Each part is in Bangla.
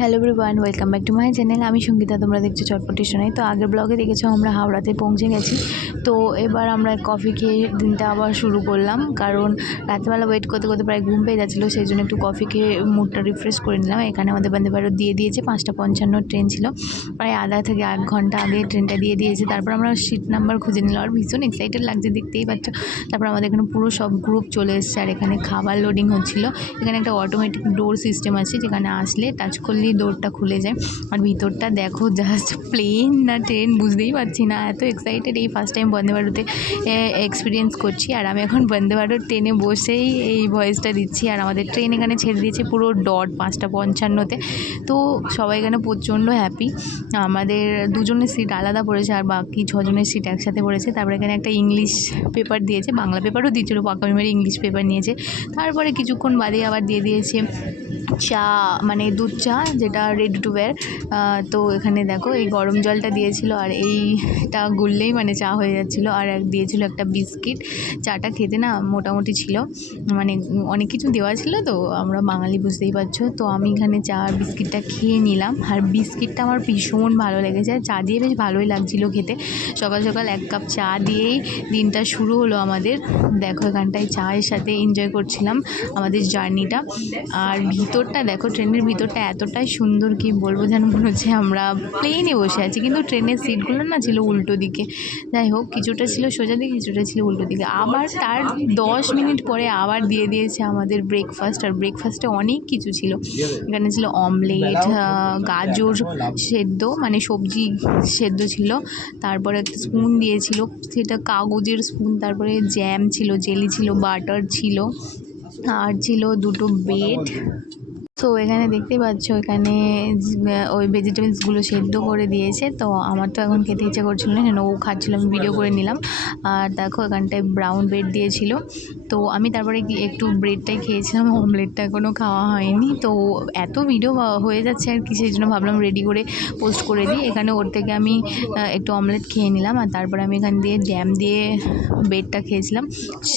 Hello everyone, welcome back to my channel. আমি সঙ্গীতা, তোমরা দেখছো চটপটি শোনাই। তো আগের ব্লগে দেখেছো আমরা হাওড়াতে পৌঁছে গেছি। তো এবার আমরা কফি খেয়ে দিনটা আবার শুরু করলাম, কারণ রাতবেলা ওয়েট করতে করতে প্রায় ঘুম পেয়ে যাচ্ছিলো, সেই জন্য একটু কফি খেয়ে মুডটা রিফ্রেশ করে নিলাম। এখানে আমাদের বন্দে ভারত দিয়ে দিয়েছে, 5:55 ট্রেন ছিল, প্রায় আধা থেকে 1 ঘন্টা আগে ট্রেনটা দিয়ে দিয়েছে। তারপর আমরা সিট নাম্বার খুঁজে নিলাম, আর ভীষণ এক্সাইটেড লাগছে, দেখতেই পাচ্ছ। তারপর আমাদের এখানে পুরো সব গ্রুপ চলে এসছে, আর এখানে খাবার লোডিং হচ্ছিলো। এখানে একটা অটোমেটিক ডোর সিস্টেম আছে, যেখানে আসলে টাচ করলেই ডোরটা খুলে যায়। আর ভিতরটা দেখো, জাস্ট প্লেন না ট্রেন বুঝতেই পারছি না, এত এক্সাইটেড। এই ফার্স্ট টাইম বন্দে ভারতে এক্সপিরিয়েন্স করছি, আর আমি এখন বন্দে ভারত ট্রেনে বসেই এই ভয়েসটা দিচ্ছি। আর আমাদের ট্রেন এখানে ছেড়ে দিয়েছে পুরো ডট 5:55-তে। তো সবাই এখানে প্রচণ্ড হ্যাপি। আমাদের দুজনের সিট আলাদা পড়েছে, আর বাকি 6 জনের সিট একসাথে পড়েছে। তারপরে এখানে একটা ইংলিশ পেপার দিয়েছে, বাংলা পেপারও দিয়েছিলো, পাকামি মেরে ইংলিশ পেপার নিয়েছে। তারপরে কিছুক্ষণ বাদে আবার দিয়ে দিয়েছে চা, মানে দুধ চা, যেটা রেডি টু ওয়্যার। তো এখানে দেখো এই গরম জলটা দিয়েছিল, আর এইটা গুললেই মানে চা হয়ে যাচ্ছিলো। আর দিয়েছিল একটা বিস্কিট। চাটা খেতে না মোটামুটি ছিল, মানে অনেক কিছু দেওয়া ছিল, তো আমরা বাঙালি বুঝতেই পারছো। তো আমি এখানে চা আর বিস্কিটটা খেয়ে নিলাম, আর বিস্কিটটা আমার ভীষণ ভালো লেগেছে। আর চা দিয়ে বেশ ভালোই লাগছিলো খেতে। সকাল সকাল 1 কাপ চা দিয়েই দিনটা শুরু হলো আমাদের। দেখো এখানটায় চায়ের সাথে এনজয় করছিলাম আমাদের জার্নিটা। আর ভিতরটা দেখো, ট্রেনের ভিতরটা এতটাই সুন্দর, কি বলবো, যেন মনে হচ্ছে আমরা প্লেনে বসে আছি। কিন্তু ট্রেনের সিটগুলো না ছিল উল্টো দিকে। যাই হোক, কিছুটা ছিল সোজা দিকে, কিছুটা ছিল উল্টো দিকে। আবার তার 10 মিনিট পরে আবার দিয়ে দিয়েছে আমাদের ব্রেকফাস্ট। আর ব্রেকফাস্টে অনেক কিছু ছিল। এখানে ছিল অমলেট, গাজর সেদ্ধ, মানে সবজি সেদ্ধ ছিল। তারপরে একটা স্পুন দিয়েছিল, সেটা কাগজের স্পুন। তারপরে জ্যাম ছিল, জেলি ছিল, বাটার ছিল, আর ছিল 2টো ব্রেড। তো এখানে দেখতেই পাচ্ছ, এখানে ওই ভেজিটেবলসগুলো সেদ্ধ করে দিয়েছে। তো আমার তো এখন খেতে ইচ্ছা করছিল না, যেন ও খাচ্ছিল, আমি ভিডিও করে নিলাম। আর দেখো এখানটায় ব্রাউন ব্রেড দিয়েছিল। তো আমি তারপরে একটু ব্রেডটাই খেয়েছিলাম, অমলেটটা এখনও খাওয়া হয়নি। তো এত ভিডিও হয়ে যাচ্ছে আর কি, সেই জন্য ভাবলাম রেডি করে পোস্ট করে দিই। এখানে ওর থেকে আমি একটু অমলেট খেয়ে নিলাম, আর তারপরে আমি এখান দিয়ে জ্যাম দিয়ে ব্রেডটা খেয়েছিলাম।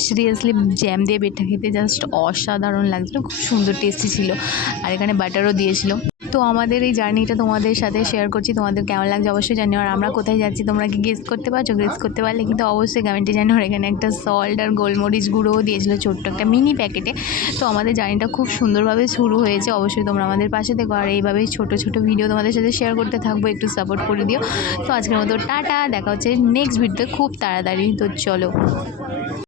সিরিয়াসলি জ্যাম দিয়ে ব্রেডটা খেতে জাস্ট অসাধারণ লাগছিলো, খুব সুন্দর টেস্টি ছিল। আর এখানে বাটারও দিয়েছিল। তো আমাদের এই জার্নিটা তোমাদের সাথে শেয়ার করছি, তোমাদের কেমন লাগছে অবশ্যই জানিও। আর আমরা কোথায় যাচ্ছি তোমরা কি গেস করতে পারছো? গেস করতে পারলে কিন্তু অবশ্যই কমেন্টে জানিও। আর এখানে একটা সল্ট আর গোলমরিচ গুঁড়োও দিয়েছিলো ছোট্ট একটা মিনি প্যাকেটে। তো আমাদের জার্নিটা খুব সুন্দরভাবে শুরু হয়েছে। অবশ্যই তোমরা আমাদের পাশে থেকো, আর এইভাবেই ছোট ছোট ভিডিও তোমাদের সাথে শেয়ার করতে থাকবো, একটু সাপোর্ট করে দিও। তো আজকের মতো টাটা, দেখা হচ্ছে নেক্সট ভিডিওতে খুব তাড়াতাড়ি। তো চলো।